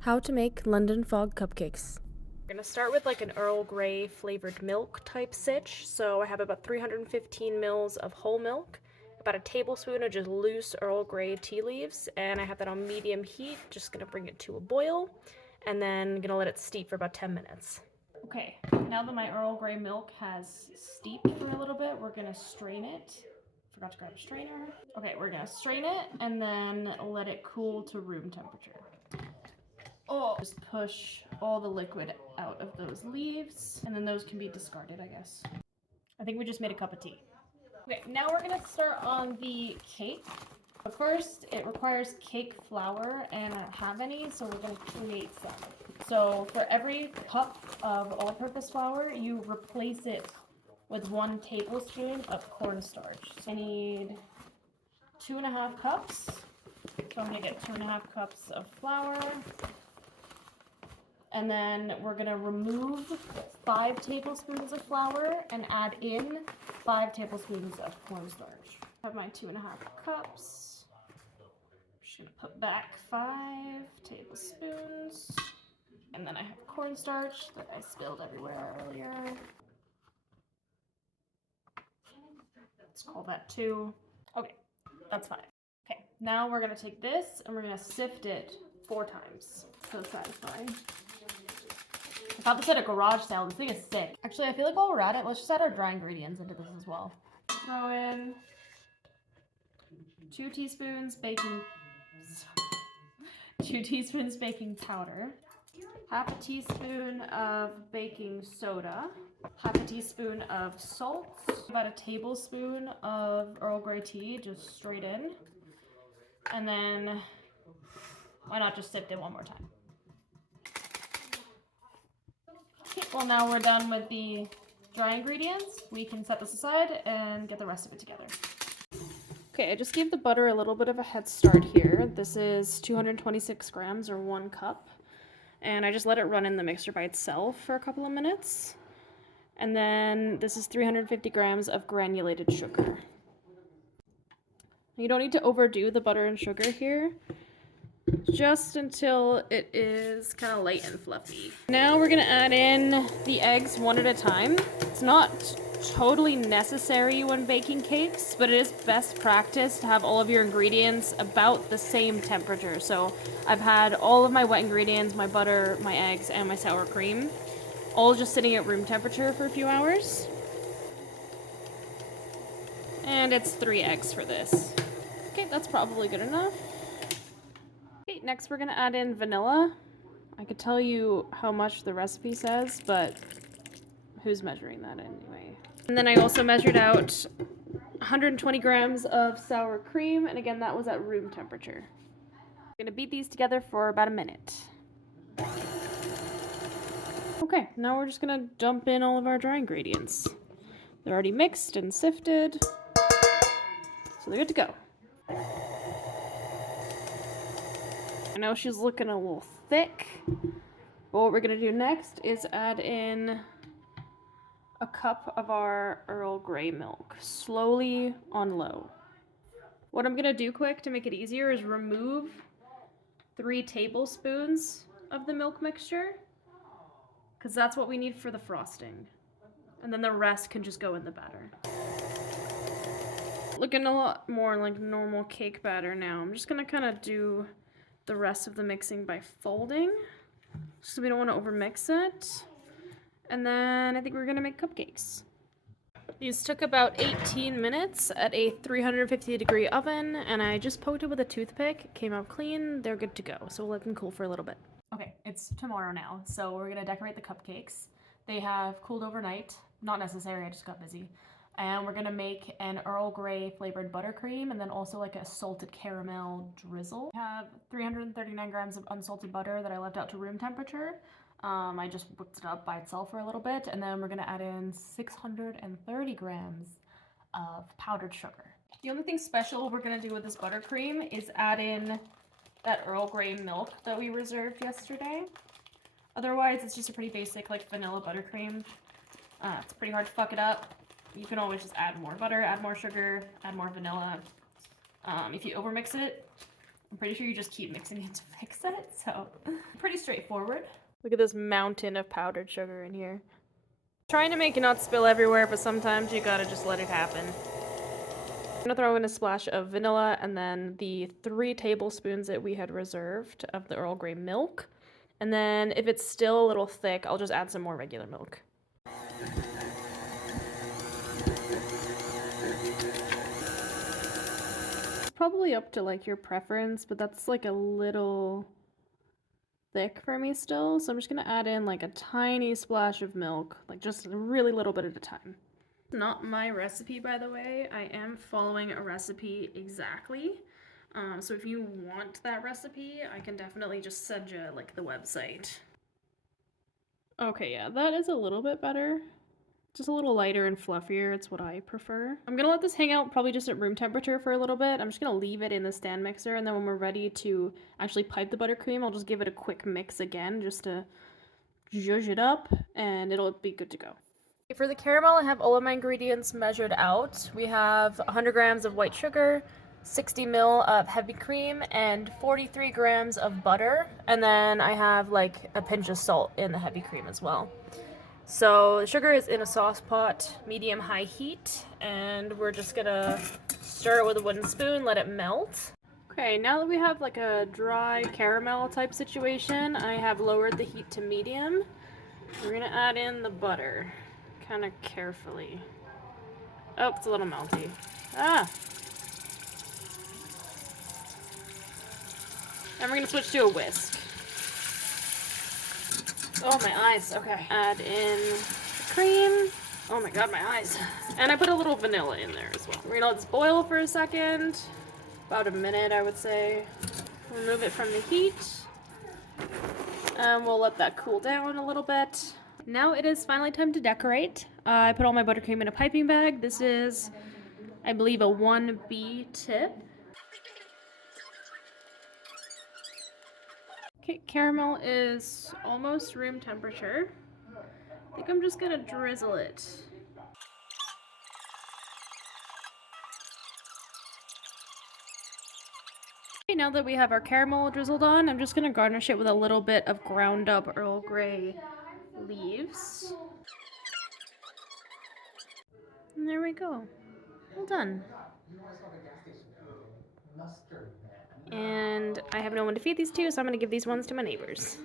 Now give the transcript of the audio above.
How to make London Fog Cupcakes. We're gonna start with like an Earl Grey flavored milk type sitch. So I have about 315 mils of whole milk, about a tablespoon of just loose Earl Grey tea leaves, and I have that on medium heat. Just gonna bring it to a boil, and then gonna let it steep for about 10 minutes. Okay, now that my Earl Grey milk has steeped for a little bit, we're gonna strain it. Forgot to grab a strainer. Okay, we're gonna strain it and then let it cool to room temperature. Oh, just push all the liquid out of those leaves, and then those can be discarded, I guess. I think we just made a cup of tea. Okay, now we're gonna start on the cake. But first, it requires cake flour, and I don't have any, so we're gonna create some. So for every cup of all-purpose flour, you replace it with 1 tablespoon of cornstarch. So I need 2.5 cups. So I'm gonna get 2.5 cups of flour. And then we're gonna remove 5 tablespoons of flour and add in 5 tablespoons of cornstarch. I have my 2.5 cups. I'm just gonna put back 5 tablespoons. And then I have cornstarch that I spilled everywhere earlier. Let's call that 2. Okay, that's fine. Okay, now we're gonna take this and we're gonna sift it 4 times. So satisfying. I found this at a garage sale. This thing is sick. Actually, I feel like while we're at it, let's just add our dry ingredients into this as well. Throw in 2 teaspoons baking powder, half a teaspoon of baking soda, half a teaspoon of salt, about a tablespoon of Earl Grey tea, just straight in, and then why not just sift it one more time? Well, now we're done with the dry ingredients. We can set this aside and get the rest of it together. Okay, I just gave the butter a little bit of a head start here. This is 226 grams or 1 cup. And I just let it run in the mixer by itself for a couple of minutes. And then this is 350 grams of granulated sugar. You don't need to overdo the butter and sugar here, just until it is kind of light and fluffy. Now we're gonna add in the eggs one at a time. It's not totally necessary when baking cakes, but it is best practice to have all of your ingredients about the same temperature. So I've had all of my wet ingredients, my butter, my eggs, and my sour cream, all just sitting at room temperature for a few hours. And it's 3 eggs for this. Okay, that's probably good enough. Okay, next we're gonna add in vanilla. I could tell you how much the recipe says, but who's measuring that anyway? And then I also measured out 120 grams of sour cream, and again, that was at room temperature. I'm gonna beat these together for about a minute. Okay, now we're just gonna dump in all of our dry ingredients. They're already mixed and sifted, so they're good to go. I know she's looking a little thick, but what we're gonna do next is add in a cup of our Earl Grey milk, slowly on low. What I'm gonna do quick to make it easier is remove 3 tablespoons of the milk mixture, because that's what we need for the frosting. And then the rest can just go in the batter. Looking a lot more like normal cake batter now. I'm just gonna kind of do the rest of the mixing by folding, so we don't want to overmix it. And then I think we're gonna make cupcakes. These took about 18 minutes at a 350-degree oven, and I just poked it with a toothpick. It came out clean. They're good to go, so we'll let them cool for a little bit. Okay, it's tomorrow now, so we're gonna decorate the cupcakes. They have cooled overnight. Not necessary, I just got busy. And we're gonna make an Earl Grey flavored buttercream, and then also like a salted caramel drizzle. I have 339 grams of unsalted butter that I left out to room temperature. I just whipped it up by itself for a little bit, and then we're gonna add in 630 grams of powdered sugar. The only thing special we're gonna do with this buttercream is add in that Earl Grey milk that we reserved yesterday. Otherwise, it's just a pretty basic like vanilla buttercream. It's pretty hard to fuck it up. You can always just add more butter, add more sugar, add more vanilla. If you overmix it, I'm pretty sure you just keep mixing it to fix it, so pretty straightforward. Look at this mountain of powdered sugar in here. Trying to make it not spill everywhere, but sometimes you gotta just let it happen. I'm gonna throw in a splash of vanilla and then the 3 tablespoons that we had reserved of the Earl Grey milk. And then if it's still a little thick, I'll just add some more regular milk. It's probably up to like your preference, but that's like a little thick for me still. So I'm just gonna add in like a tiny splash of milk, like just a really little bit at a time. Not my recipe, by the way. I am following a recipe exactly. So if you want that recipe, I can definitely just send you like the website. Okay, yeah, that is a little bit better. Just a little lighter and fluffier. It's what I prefer. I'm gonna let this hang out probably just at room temperature for a little bit. I'm just gonna leave it in the stand mixer, and then when we're ready to actually pipe the buttercream, I'll just give it a quick mix again just to zhuzh it up, and it'll be good to go. For the caramel, I have all of my ingredients measured out. We have 100 grams of white sugar, 60 ml of heavy cream, and 43 grams of butter. And then I have like a pinch of salt in the heavy cream as well. So the sugar is in a sauce pot, medium-high heat, and we're just gonna stir it with a wooden spoon, let it melt. Okay, now that we have like a dry caramel type situation, I have lowered the heat to medium. We're gonna add in the butter. Kind of carefully. Oh, it's a little melty. Ah! And we're gonna switch to a whisk. Oh, my eyes. Okay. Add in the cream. Oh my god, my eyes. And I put a little vanilla in there as well. We're gonna let this boil for a second. About a minute, I would say. Remove it from the heat. And we'll let that cool down a little bit. Now it is finally time to decorate. I put all my buttercream in a piping bag. This is, I believe, a 1B tip. Okay, caramel is almost room temperature. I think I'm just gonna drizzle it. Okay, now that we have our caramel drizzled on, I'm just gonna garnish it with a little bit of ground up Earl Grey leaves. And there we go. Well done. And I have no one to feed these to, so I'm gonna give these ones to my neighbors.